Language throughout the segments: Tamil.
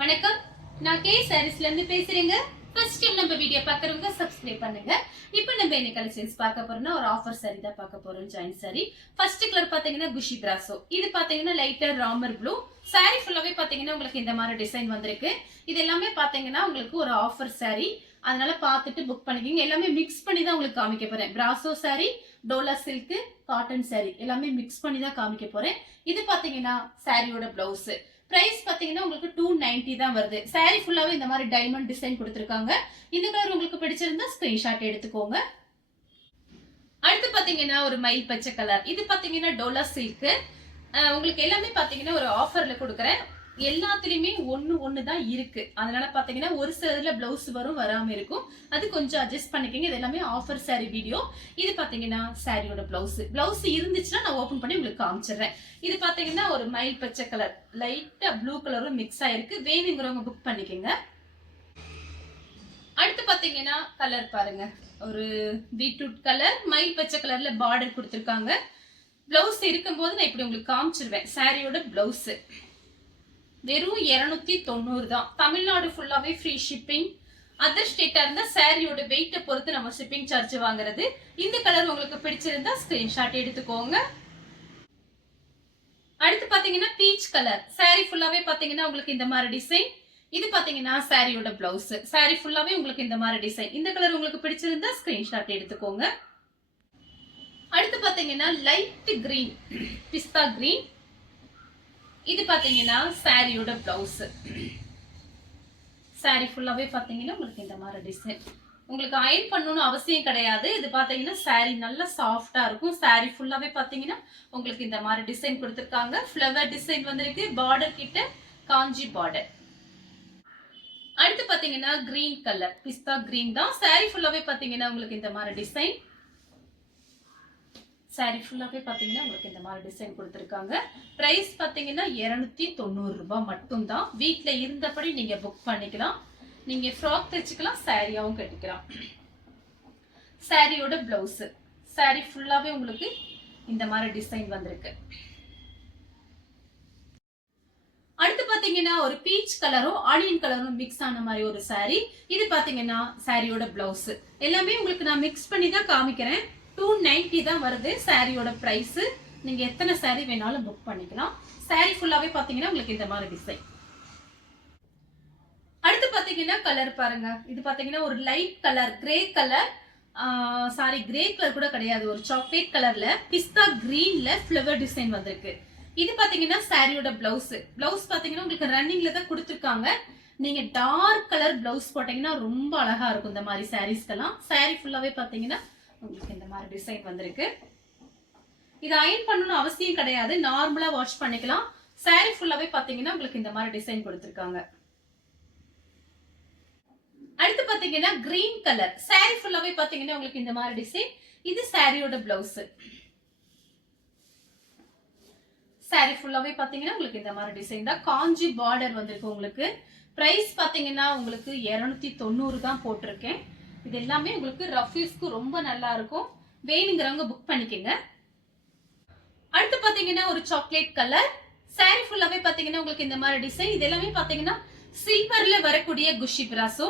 வணக்கம், நான் கே சாரீஸ்ல இருந்து பேசுறேங்க. ஃபர்ஸ்ட் டைம் நம்ம வீடியோ பார்க்கறவங்க சப்ஸ்கிரைப் பண்ணுங்க. இப்போ நம்ம என்ன கலெக்ஷன்ஸ் பார்க்க போறோம்னா ஒரு ஆஃபர் சாரி தான் பார்க்க போறோம். Join sorry. ஃபர்ஸ்ட் கலர் பாத்தீங்கன்னா குஷி பிராசோ. இது பாத்தீங்கன்னா லைட்டர் ராமர் ப்ளூ. சாரி ஃபுல்லாவே பாத்தீங்கன்னா உங்களுக்கு இந்த மாதிரி டிசைன் வந்திருக்கு. இது எல்லாமே பாத்தீங்கன்னா உங்களுக்கு ஒரு ஆஃபர் சாரி. அதனால பார்த்துட்டு புக் பண்ணிக்கோங்க. எல்லாமே மிக்ஸ் பண்ணி தான் உங்களுக்கு காமிக்க போறேன். Brasso sorry, Dola silk, cotton sorry எல்லாமே மிக்ஸ் பண்ணி தான் காமிக்க போறேன். இது பாத்தீங்கன்னா சாரியோட பிளவுஸ். பிரைஸ் பாத்தீங்கன்னா உங்களுக்கு 290 தான் வருது. சாரி ஃபுல்லாவே இந்த மாதிரி டைமண்ட் டிசைன் கொடுத்திருக்காங்க. இந்த கலர் உங்களுக்கு பிடிச்சிருந்தா ஸ்கிரீன்ஷாட் எடுத்துக்கோங்க. அடுத்து பாத்தீங்கன்னா ஒரு மயில் பச்சை கலர். இது பாத்தீங்கன்னா டோலா சில்க். உங்களுக்கு எல்லாமே பாத்தீங்கன்னா ஒரு ஆஃபர்ல கொடுக்குறேன். எல்லாத்துலயுமே ஒண்ணு தான் இருக்கு. அதனால பாத்தீங்கன்னா ஒரு சிலதுல பிளவுஸ் வரும், வராம இருக்கும். அது கொஞ்சம் அட்ஜஸ்ட் பண்ணிக்கங்க. இது எல்லாமே ஆஃபர் சாரி வீடியோ. இது பாத்தீங்கன்னா சாரியோட பிளவுஸ் இருந்துச்சுன்னா நான் ஓபன் பண்ணி உங்களுக்கு காமிச்சிடுறேன். இது பாத்தீங்கன்னா ஒரு மயில் பச்சை கலர், லைட்டா ப்ளூ கலரும் மிக்ஸ் ஆயிருக்கு. வேணுங்கிறவங்க புக் பண்ணிக்கங்க. அடுத்து பாத்தீங்கன்னா கலர் பாருங்க, ஒரு பீட்ரூட் கலர், மயில் பச்சை கலர்ல பார்டர் கொடுத்திருக்காங்க. பிளவுஸ் இருக்கும்போது நான் இப்படி உங்களுக்கு காமிச்சிருவேன். சாரியோட பிளவுஸ் வெறும் 290 தான். தமிழ்நாடு ஃபுல்லாவே ஃப்ரீ ஷிப்பிங். அதர் ஸ்டேட்டா இருந்தா சாரியோட வெயிட்டை பொறுத்து நம்ம ஷிப்பிங் சார்ஜ் வாங்குறது. இந்த கலர் உங்களுக்கு பிடிச்சிருந்தா ஸ்கிரீன்ஷாட் எடுத்துக்கோங்க. அடுத்து பாத்தீங்கன்னா பீச் கலர். சாரி ஃபுல்லாவே பாத்தீங்கன்னா உங்களுக்கு இந்த மாதிரி டிசைன். இது பாத்தீங்கன்னா சாரியோட பிளவுஸ். சாரி ஃபுல்லாவே உங்களுக்கு இந்த மாதிரி டிசைன். இந்த கலர் உங்களுக்கு பிடிச்சிருந்தா ஸ்கிரீன்ஷாட் எடுத்துக்கோங்க. அடுத்து பாத்தீங்கன்னா லைட் கிரீன், பிஸ்தா கிரீன். இது பாத்தீங்கன்னா சாரியோட பிளவுஸ். சாரி ஃபுல்லாவே பாத்தீங்கன்னா உங்களுக்கு இந்த மாதிரி டிசைன். உங்களுக்கு அயர்ன் பண்ணணும்னு அவசியம் கிடையாது. இது பாத்தீங்கன்னா சாரி நல்லா சாஃப்டா இருக்கும். சாரி ஃபுல்லாவே பாத்தீங்கன்னா உங்களுக்கு இந்த மாதிரி டிசைன் கொடுத்திருக்காங்க. ஃப்ளவர் டிசைன் வந்திருக்கு. பார்டர் கிட்ட காஞ்சி பார்டர். அடுத்து பாத்தீங்கன்னா கிரீன் கலர், பிஸ்தா கிரீன் தான். சாரி ஃபுல்லாவே பாத்தீங்கன்னா உங்களுக்கு இந்த மாதிரி டிசைன். சாரி ஃபுல்லாவே பாத்தீங்கன்னா உங்களுக்கு இந்த மாதிரி டிசைன் கொடுத்திருக்காங்க. பிரைஸ் பாத்தீங்கன்னா 290 ரூபாய் மட்டும் தான். வீட்ல இருந்தபடி நீங்க புக் பண்ணிக்கலாம். நீங்க ஃப்ராக் தைச்சுக்கலாம், சாரியாவும் கட்டிக்கலாம். சாரியோட பிளவுஸ். சாரி ஃபுல்லாவே உங்களுக்கு இந்த மாதிரி டிசைன் வந்திருக்கு. அடுத்து பாத்தீங்கன்னா ஒரு பீச் கலரும் ஆனியன் கலரும் மிக்ஸ் ஆன மாதிரி ஒரு சாரி. இது பாத்தீங்கன்னா சாரியோட பிளவுஸ். எல்லாமே உங்களுக்கு நான் மிக்ஸ் பண்ணி தான் காமிக்கிறேன். 290 தான் வருது சாரியோட பிரைஸ். நீங்க எத்தனை சாரி வேணாலும் புக் பண்ணிக்கலாம். சாரி ஃபுல்லாவே பாத்தீங்கன்னா உங்களுக்கு இந்த மாதிரி டிசைன். அடுத்து பாத்தீங்கன்னா கலர் பாருங்க. இது பாத்தீங்கன்னா ஒரு light colour, grey colour. Sorry, grey colour கூட கிடையாது, ஒரு சாக்லேட் கலர்ல பிஸ்தா கிரீன்ல ஃப்ளவர் டிசைன் வந்திருக்கு. இது பாத்தீங்கன்னா சாரியோட பிளவுஸ். பிளவுஸ் பாத்தீங்கன்னா உங்களுக்கு ரன்னிங்ல தான் கொடுத்திருக்காங்க. நீங்க டார்க் கலர் பிளவுஸ் போட்டீங்கன்னா ரொம்ப அழகா இருக்கும் இந்த மாதிரி சாரீஸ்க்கெல்லாம். சாரி ஃபுல்லாவே பாத்தீங்கன்னா உங்களுக்கு இந்த மாதிரி டிசைன் வந்திருக்கு. இது அயர்ன் பண்ணணும்னு அவசியம் கிடையாது, நார்மலா வாஷ் பண்ணிக்கலாம். சாரி ஃபுல்லாவே பாத்தீங்கன்னா உங்களுக்கு இந்த மாதிரி டிசைன் கொடுத்திருக்காங்க. அடுத்து பாத்தீங்கன்னா கிரீன் கலர். சாரி ஃபுல்லாவே பாத்தீங்கன்னா உங்களுக்கு இந்த மாதிரி டிசைன். இது சாரியோட பிளவுஸ். சாரி ஃபுல்லாவே பாத்தீங்கன்னா உங்களுக்கு இந்த மாதிரி டிசைன் தான். காஞ்சி பார்டர் வந்திருக்கு உங்களுக்கு. பிரைஸ் பாத்தீங்கன்னா உங்களுக்கு 290 தான் போட்டிருக்கேன். இது எல்லாமே உங்களுக்கு ரஃப்யூஸ்க்கு ரொம்ப நல்லா இருக்கும். வேணுங்கிறவங்க புக் பண்ணிக்கங்க. அடுத்து பாத்தீங்கன்னா ஒரு சாக்லேட் கலர். சாரி ஃபுல்லாவே பாத்தீங்கன்னா உங்களுக்கு இந்த மாதிரி டிசைன். இது எல்லாமே பாத்தீங்கன்னா சில்வர்ல வரக்கூடிய குஷி பிராசோ.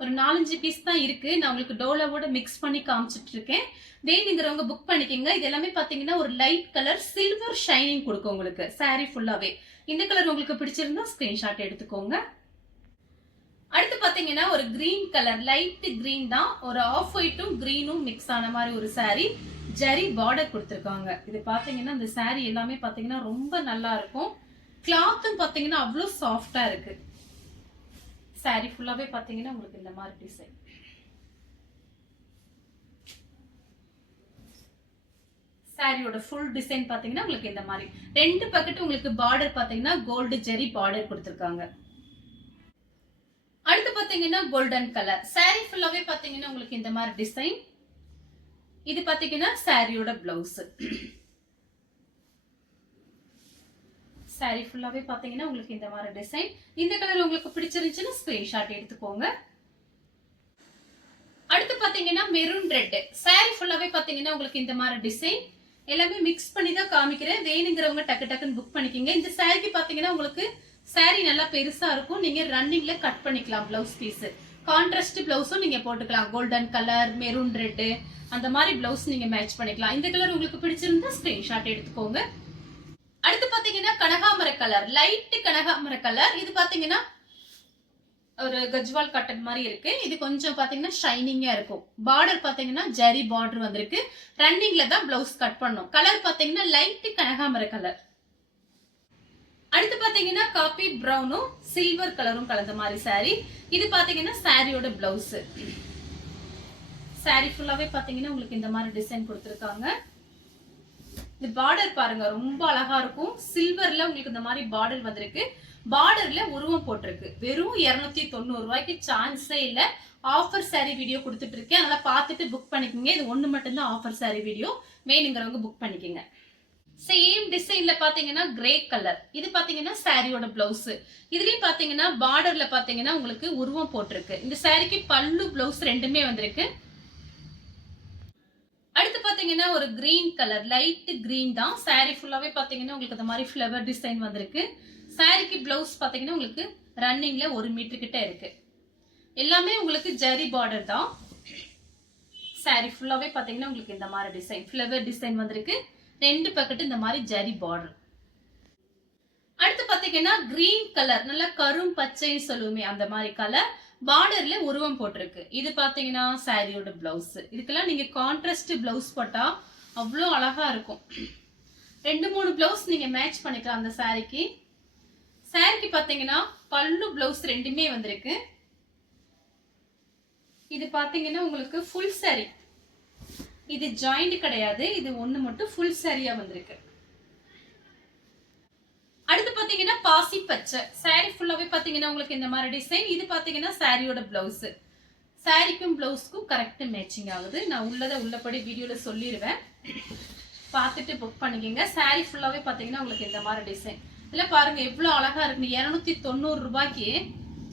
ஒரு 4-5 பீஸ் தான் இருக்கு. நான் உங்களுக்கு டோலாவோட மிக்ஸ் பண்ணி காமிச்சிட்டு இருக்கேன். வேணுங்கிறவங்க புக் பண்ணிக்கங்க. இது எல்லாமே பாத்தீங்கன்னா ஒரு லைட் கலர், சில்வர் ஷைனிங் கொடுக்கும் உங்களுக்கு சாரி ஃபுல்லாவே. இந்த கலர் உங்களுக்கு பிடிச்சிருந்தா ஸ்கிரீன்ஷாட் எடுத்துக்கோங்க. அடுத்து பாத்தீங்கன்னா ஒரு கிரீன் கலர், லைட் கிரீன் தான். ஒரு ஆஃப் ஒயிட்டும் கிரீனும் மிக்ஸ் ஆன மாதிரி ஒரு சாரி. ஜரி பார்டர் கொடுத்திருக்காங்க. இது பாத்தீங்கன்னா இந்த சாரி எல்லாமே பாத்தீங்கன்னா ரொம்ப நல்லா இருக்கும். கிளாத்தும் பாத்தீங்கன்னா அவ்வளவு சாஃப்டா இருக்கு. சாரி ஃபுல்லாவே பாத்தீங்கன்னா உங்களுக்கு இந்த மாதிரி டிசைன். சாரியோட ஃபுல் டிசைன் பாத்தீங்கன்னா உங்களுக்கு இந்த மாதிரி. 2 பக்கெட் உங்களுக்கு பார்டர் பாத்தீங்கன்னா கோல்டு ஜெரி பார்டர் கொடுத்திருக்காங்க. அடுத்து பாத்தீங்கன்னா கோல்டன் கலர். சாரி ஃபுல்லாவே பாத்தீங்கன்னா உங்களுக்கு இந்த மாதிரி டிசைன். இது பாத்தீங்கன்னா சாரியோட பிளவுஸ். சாரி ஃபுல்லாவே பாத்தீங்கன்னா உங்களுக்கு இந்த மாதிரி டிசைன். இந்த கலர் உங்களுக்கு பிடிச்சிருந்துச்சுன்னா ஸ்கிரீன்ஷாட் எடுத்துக்கோங்க. அடுத்து பாத்தீங்கன்னா மெரூன் ரெட். சாரி ஃபுல்லாவே பாத்தீங்கன்னா உங்களுக்கு இந்த மாதிரி டிசைன். எல்லாமே மிக்ஸ் பண்ணி தான் காமிக்கிறேன். வேணுங்கிறவங்க டக்கு டக்குன்னு புக் பண்ணிக்கங்க. இந்த சாரிக்கு பாத்தீங்கன்னா உங்களுக்கு saree நல்லா பெருசா இருக்கும். நீங்க ரன்னிங்ல கட் பண்ணிக்கலாம் ப்ளவுஸ் பீஸ். கான்ட்ராஸ்ட் ப்ளவுஸும் நீங்க போட்டுக்கலாம். கோல்டன் கலர், மெரூன் ரெட் அந்த மாதிரி ப்ளவுஸ் நீங்க மேட்ச் பண்ணிக்கலாம். இந்த கலர் உங்களுக்கு பிடிச்சிருந்தா ஸ்கிரீன்ஷாட் எடுத்துக்கோங்க. அடுத்து பாத்தீங்கன்னா கனகாமர கலர், லைட் கனகாமர கலர். இது பாத்தீங்கன்னா ஒரு கஜ்வால் கட்டன் மாதிரி இருக்கு. இது கொஞ்சம் பாத்தீங்கன்னா ஷைனிங்கா இருக்கும். பார்டர் பாத்தீங்கன்னா ஜரி பார்டர் வந்திருக்கு. ரன்னிங்ல தான் பிளவுஸ் கட் பண்ணும். கலர் பாத்தீங்கன்னா லைட் கனகாமர கலர். அடுத்து பாத்தீங்கன்னா காபி பிரவுனும் சில்வர் கலரும் கலந்த மாதிரி saree. இது பாத்தீங்கன்னா சாரியோட பிளவுஸ். saree ஃபுல்லாவே பாத்தீங்கன்னா உங்களுக்கு இந்த மாதிரி டிசைன் கொடுத்திருக்காங்க. இந்த பார்டர் பாருங்க ரொம்ப அழகா இருக்கும். சில்வர்ல உங்களுக்கு இந்த மாதிரி பார்டர் வந்திருக்கு. பார்டர்ல உருவம் போட்டிருக்கு. வெறும் 290 ரூபாய்க்கு சான்ஸே இல்ல. ஆஃபர் saree வீடியோ கொடுத்துட்டு இருக்கேன். அதனால பார்த்துட்டு புக் பண்ணிக்கோங்க. இது ஒண்ணு மட்டும் தான் ஆஃபர் saree வீடியோ. வேணுங்கிறவங்க புக் பண்ணிக்கோங்க. சேம் டிசைன்ல பாத்தீங்கன்னா கிரே கலர். இது பாத்தீங்கன்னா சாரியோட பிளவுஸ். இதுலயும் பாத்தீங்கன்னா பார்டர்ல பாத்தீங்கன்னா உங்களுக்கு உருவம் போட்டிருக்கு. இந்த சாரிக்கு பல்லு பிளவுஸ் ரெண்டுமே வந்திருக்கு. அடுத்து பாத்தீங்கன்னா ஒரு கிரீன் கலர், லைட் கிரீன் தான். saree ஃபுல்லாவே பாத்தீங்கன்னா உங்களுக்கு இந்த மாதிரி ஃப்ளவர் டிசைன் வந்திருக்கு. சாரிக்கு பிளவுஸ் பாத்தீங்கன்னா உங்களுக்கு ரன்னிங்ல 1 மீட்டர் கிட்ட இருக்கு. எல்லாமே உங்களுக்கு ஜரி பார்டர் தான். saree ஃபுல்லாவே பாத்தீங்கன்னா உங்களுக்கு இந்த மாதிரி டிசைன் ஃப்ளவர் டிசைன் வந்திருக்கு. ரெண்டு பக்கத்து இந்த மாதிரி ஜரி பார்டர். அடுத்து பாத்தீங்கன்னா கிரீன் கலர், நல்ல கரும் பச்சை சொல்லுவோமே அந்த மாதிரி கலர். பார்டர்ல உருவம் போட்டிருக்கு. இது பாத்தீங்கன்னா சாரியோட பிளவுஸ். இதுக்கெல்லாம் நீங்க கான்ட்ராஸ்ட் பிளவுஸ் போட்டா அவ்வளோ அழகா இருக்கும். 2-3 பிளவுஸ் நீங்க மேட்ச் பண்ணிக்கலாம் அந்த சாரிக்கு. சாரிக்கு பாத்தீங்கன்னா பல்லு பிளவுஸ் ரெண்டுமே வந்திருக்கு. இது பாத்தீங்கன்னா உங்களுக்கு ஃபுல் saree. இது ஜாயிண்ட் கிடையாது. இது ஒண்ணு மட்டும் ஃபுல் சாரியா வந்திருக்கு. அடுத்து பாத்தீங்கன்னா பாசி பச்சை. saree ஃபுல்லாவே பாத்தீங்கன்னா உங்களுக்கு இந்த மாதிரி டிசைன். இது பாத்தீங்கன்னா சாரியோட பிளவுஸ். சாரிக்கும் பிளவுஸ்க்கும் கரெக்ட் மேட்சிங் ஆகுது. நான் உள்ளத உள்ளபடி வீடியோல சொல்லிடுவேன். பார்த்துட்டு புக் பண்ணிக்கோங்க. saree ஃபுல்லாவே பாத்தீங்கன்னா உங்களுக்கு இந்த மாதிரி டிசைன். இல்ல பாருங்க எவ்வளவு அழகா இருக்கு. 290 ரூபாய்க்கு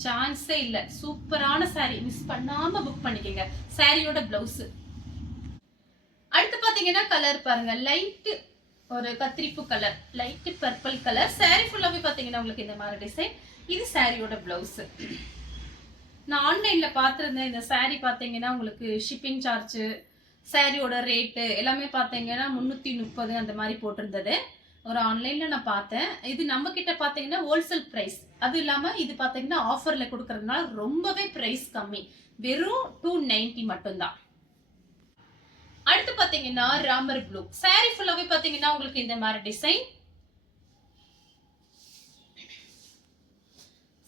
சான்ஸே இல்ல. சூப்பரான saree. மிஸ் பண்ணாம புக் பண்ணிக்கோங்க. சாரியோட பிளவுஸ். அடுத்து பாத்தீங்கன்னா கலர் பாருங்க, லைட் ஒரு கத்திரிப்பு கலர், லைட் பர்பிள் கலர். saree ஃபுல்லாவே பாத்தீங்கன்னா உங்களுக்கு இந்த மாதிரி டிசைன். இது சாரியோட பிளவுஸ். நான் ஆன்லைன்ல பாத்திருந்தேன். இந்த saree பாத்தீங்கன்னா உங்களுக்கு ஷிப்பிங் சார்ஜ், சாரியோட ரேட்டு எல்லாமே பாத்தீங்கன்னா 330 அந்த மாதிரி போட்டிருந்தது. ஒரு ஆன்லைன்ல நான் பார்த்தேன். இது நம்ம கிட்ட பாத்தீங்கன்னா ஹோல்சேல் பிரைஸ். அது இல்லாம இது பாத்தீங்கன்னா ஆஃபர்ல கொடுக்கறதுனால ரொம்பவே பிரைஸ் கம்மி. வெறும் 290 மட்டும்தான். அடுத்து பாத்தீங்கன்னா ராமர் ப்ளூ. saree ஃபுல்லாவே பாத்தீங்கன்னா உங்களுக்கு இந்த மாதிரி டிசைன்.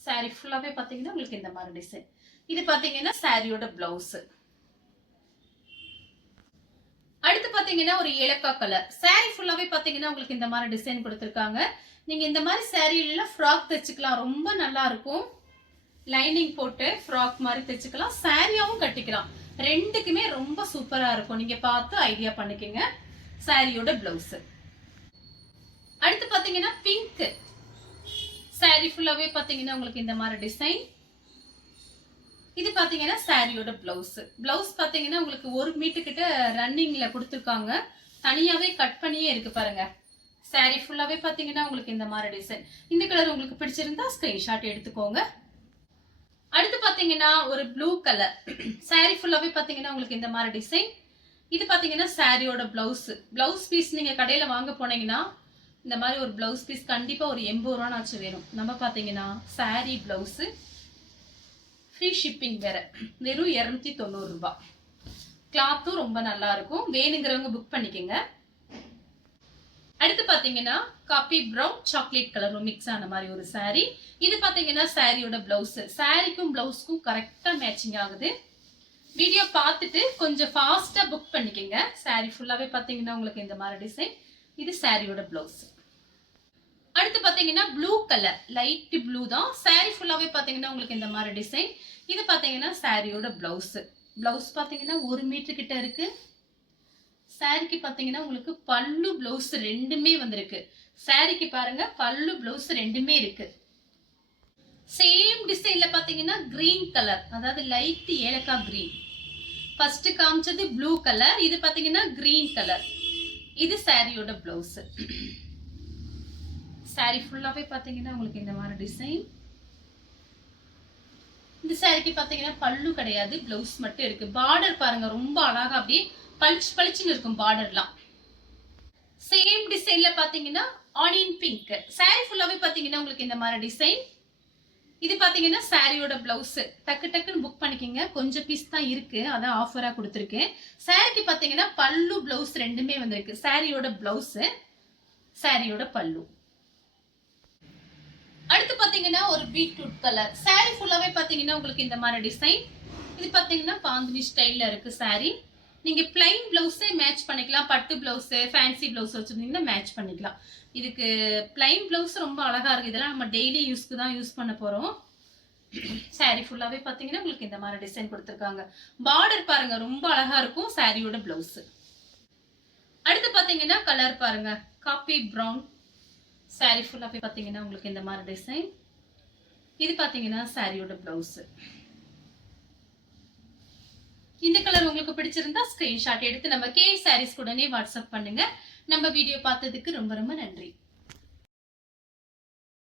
saree ஃபுல்லாவே பாத்தீங்கன்னா உங்களுக்கு இந்த மாதிரி டிசைன். இது பாத்தீங்கன்னா சாரியோட பிளவுஸ். அடுத்து பாத்தீங்கன்னா ஒரு ஏலக்காய் கலர். saree ஃபுல்லாவே பாத்தீங்கன்னா உங்களுக்கு இந்த மாதிரி டிசைன் கொடுத்திருக்காங்க. நீங்க இந்த மாதிரி சாரீல ஃப்ராக் தைச்சுக்கலாம். ரொம்ப நல்லா இருக்கும். லைனிங் போட்டு ஃப்ராக் மாதிரி தைச்சுக்கலாம். சாரியாவும் கட்டிக்கலாம். ரெண்டுக்குமே ரொம்ப சூப்பரா இருக்கும். நீங்க பார்த்து ஐடியா பண்ணிக்கங்க. சாரியோட பிளவுஸ். அடுத்து பாத்தீங்கன்னா பிங்க். saree ஃபுல்லாவே பாத்தீங்கன்னா உங்களுக்கு இந்த மாதிரி டிசைன். இது பாத்தீங்கன்னா சாரியோட பிளவுஸ். பிளவுஸ் பாத்தீங்கன்னா உங்களுக்கு 1 மீட்டர் கிட்ட ரன்னிங்ல கொடுத்திருக்காங்க. தனியாவே கட் பண்ணியே இருக்கு பாருங்க. saree ஃபுல்லாவே பாத்தீங்கன்னா உங்களுக்கு இந்த மாதிரி டிசைன். இந்த கலர் உங்களுக்கு பிடிச்சிருந்தா ஸ்கிரீன்ஷாட் எடுத்துக்கோங்க. அடுத்து பாத்தீங்கன்னா ஒரு ப்ளூ கலர். saree ஃபுல்லாவே பாத்தீங்கன்னா உங்களுக்கு இந்த மாதிரி டிசைன். இது பாத்தீங்கன்னா சாரியோட பிளவுஸ். பிளவுஸ் பீஸ் நீங்க கடையில வாங்க போனீங்கன்னா இந்த மாதிரி ஒரு பிளவுஸ் பீஸ் கண்டிப்பா ஒரு 80 ரூபாய்னாச்சு வேணும். நம்ம பாத்தீங்கன்னா saree பிளவுஸ் ஃப்ரீ ஷிப்பிங் வேற. வெறும் 290 ரூபாய். கிளாத்தும் ரொம்ப நல்லா இருக்கும். வேணுங்கிறவங்க புக் பண்ணிக்கோங்க. அடுத்து பாத்தீங்கன்னா coffee brown chocolate colour mix ஆன மாதிரி ஒரு saree. இது பாத்தீங்கன்னா சாரியோட பிளவுஸ். சாரிக்கும் பிளவுஸ்க்கும் கரெக்டா மேட்சிங் ஆகுது. வீடியோ பார்த்துட்டு கொஞ்சம் ஃபாஸ்டா புக் பண்ணிக்கோங்க. saree ஃபுல்லாவே பாத்தீங்கன்னா உங்களுக்கு இந்த மாதிரி டிசைன். இது சாரியோட பிளவுஸ். அடுத்து பாத்தீங்கன்னா ப்ளூ கலர், லைட் ப்ளூ தான். saree ஃபுல்லாவே பாத்தீங்கன்னா உங்களுக்கு இந்த மாதிரி டிசைன். இது பாத்தீங்கன்னா சாரியோட பிளவுஸ். பிளவுஸ் பாத்தீங்கன்னா 1 மீட்டர் கிட்ட இருக்கு. சாரிக்கு பாத்தீங்கன்னா உங்களுக்கு பல்லு பிளவுஸ் ரெண்டுமே வந்திருக்கு. சாரிக்கு பாருங்க பல்லு பிளவுஸ் ரெண்டுமே இருக்கு. சேம் டிசைன்ல பாத்தீங்கன்னா கிரீன் கலர், அதாவது லைட் ஏலக்காய் கிரீன். ஃபர்ஸ்ட் காமிச்சது ப்ளூ கலர். இது பாத்தீங்கன்னா கிரீன் கலர். இது சாரியோட பிளவுஸ். saree ஃபுல்லாவே பாத்தீங்கன்னா உங்களுக்கு இந்த மாதிரி டிசைன். இந்த சாரிக்கு பாத்தீங்கன்னா பல்லு கிடையாது, பிளவுஸ் மட்டும் இருக்கு. பார்டர் பாருங்க ரொம்ப அழகா அப்படியே பளிச்சு பளிச்சுன்னு இருக்கும் பார்டர்லாம். சேம் டிசைன்ல பாத்தீங்கன்னா ஆனியன் பிங்க். சாரி ஃபுல்லாவே பாத்தீங்கன்னா உங்களுக்கு இந்த மாதிரி டிசைன். இது பாத்தீங்கன்னா சாரியோட பிளவுஸ். டக்கு டக்குன்னு புக் பண்ணிக்கங்க, கொஞ்சம் பீஸ் தான் இருக்கு, அதான் ஆஃபரா கொடுத்துருக்கேன். சாரிக்கு பாத்தீங்கன்னா பல்லு பிளவுஸ் ரெண்டுமே வந்திருக்கு. சாரியோட பிளவுஸ், சாரியோட பல்லு. அடுத்து பாத்தீங்கன்னா ஒரு பீட்ரூட் கலர். சாரி ஃபுல்லாவே பாத்தீங்கன்னா உங்களுக்கு இந்த மாதிரி டிசைன். இது பாத்தீங்கன்னா பாந்தினி ஸ்டைல்ல இருக்கு சாரி. நீங்க பிளைன் பிளவுஸே மேட்ச் பண்ணிக்கலாம், பட்டு பிளவுஸ், ஃபேன்சி பிளவுஸ் வச்சிருந்தீங்கன்னா மேட்ச் பண்ணிக்கலாம். இதுக்கு பிளைன் பிளவுஸ் ரொம்ப அழகா இருக்கு. இதெல்லாம் நம்ம டெய்லி யூஸ்க்கு தான் யூஸ் பண்ண போறோம். சாரி ஃபுல்லாவே பாத்தீங்கன்னா உங்களுக்கு இந்த மாதிரி டிசைன் கொடுத்துருக்காங்க. பார்டர் பாருங்க ரொம்ப அழகா இருக்கும் சாரியோட பிளவுஸ். அடுத்து பாத்தீங்கன்னா கலர் பாருங்க, காபி பிரவுன். சாரி ஃபுல்லாவே பாத்தீங்கன்னா உங்களுக்கு இந்த மாதிரி டிசைன். இது பாத்தீங்கன்னா சாரியோட பிளவுஸ். இந்த கலர் உங்களுக்கு பிடிச்சிருந்தா ஸ்கிரீன்ஷாட் எடுத்து நம்ம கே சாரீஸ் உடனே வாட்ஸ்அப் பண்ணுங்க. நம்ம வீடியோ பார்த்ததுக்கு ரொம்ப ரொம்ப நன்றி.